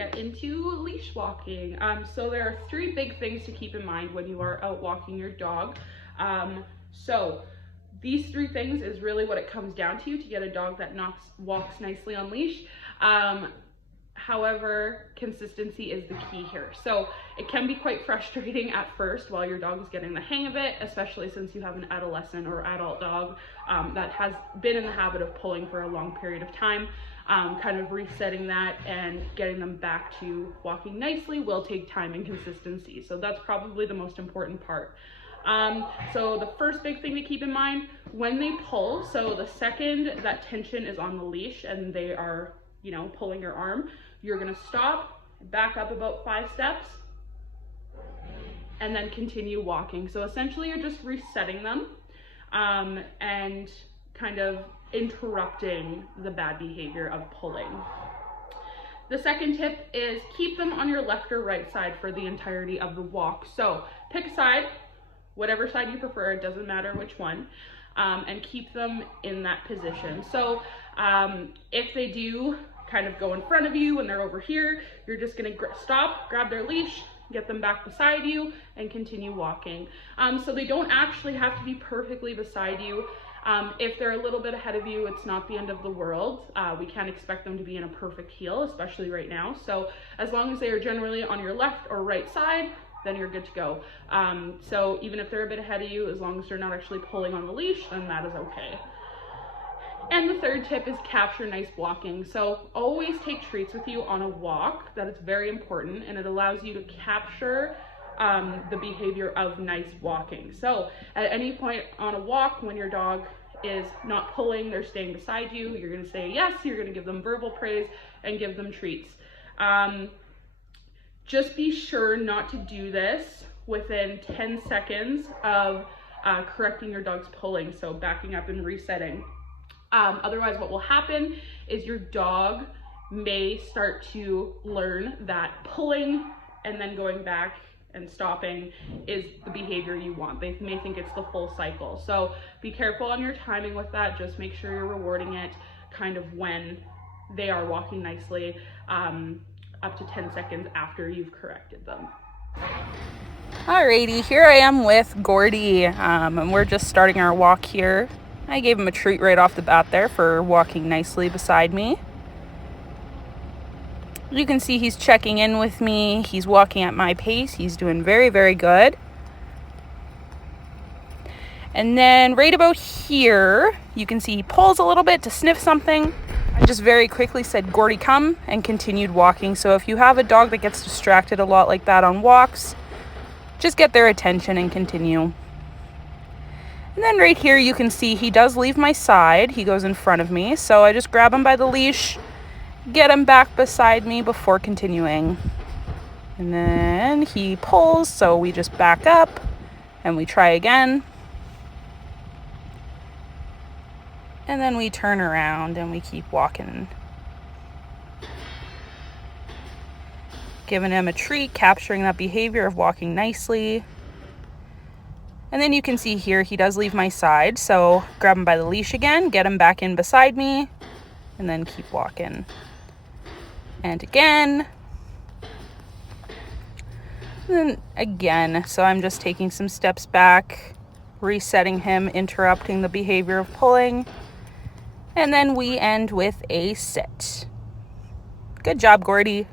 get into leash walking. So there are 3 big things to keep in mind when you are out walking your dog. So these 3 things is really what it comes down to get a dog that walks nicely on leash. However, consistency is the key here. So it can be quite frustrating at first while your dog is getting the hang of it, especially since you have an adolescent or adult dog that has been in the habit of pulling for a long period of time. Kind of resetting that and getting them back to walking nicely will take time and consistency. So that's probably the most important part. So the first big thing to keep in mind when they pull, so the second that tension is on the leash and they are, you know, pulling your arm, you're gonna stop, back up about 5 steps, and then continue walking. So essentially you're just resetting them and kind of interrupting the bad behavior of pulling. The second tip is keep them on your left or right side for the entirety of the walk. So pick a side, whatever side you prefer, it doesn't matter which one, and keep them in that position. So if they do kind of go in front of you and they're over here, you're just gonna stop, grab their leash, get them back beside you, and continue walking. So they don't actually have to be perfectly beside you. If they're a little bit ahead of you, it's not the end of the world. We can't expect them to be in a perfect heel, especially right now. So as long as they are generally on your left or right side, then you're good to go. So even if they're a bit ahead of you, as long as they're not actually pulling on the leash, then that is okay. And the third tip is capture nice walking. So always take treats with you on a walk. That is very important, and it allows you to capture the behavior of nice walking. So at any point on a walk, when your dog is not pulling, they're staying beside you, you're gonna say yes, you're gonna give them verbal praise and give them treats. Just be sure not to do this within 10 seconds of correcting your dog's pulling, so backing up and resetting. Otherwise, what will happen is your dog may start to learn that pulling and then going back and stopping is the behavior you want. They may think it's the full cycle. So be careful on your timing with that. Just make sure you're rewarding it kind of when they are walking nicely, up to 10 seconds after you've corrected them. Alrighty, here I am with Gordy, and we're just starting our walk here. I gave him a treat right off the bat there for walking nicely beside me. You can see he's checking in with me. He's walking at my pace. He's doing very, very good. And then right about here, you can see he pulls a little bit to sniff something. I just very quickly said, Gordy, come, and continued walking. So if you have a dog that gets distracted a lot like that on walks, just get their attention and continue. And then right here, you can see he does leave my side. He goes in front of me. So I just grab him by the leash, get him back beside me before continuing. And then he pulls, so we just back up and we try again. And then we turn around and we keep walking. Giving him a treat, capturing that behavior of walking nicely. And then you can see here, he does leave my side. So grab him by the leash again, get him back in beside me, and then keep walking. And again. And then again. So I'm just taking some steps back, resetting him, interrupting the behavior of pulling. And then we end with a sit. Good job, Gordy.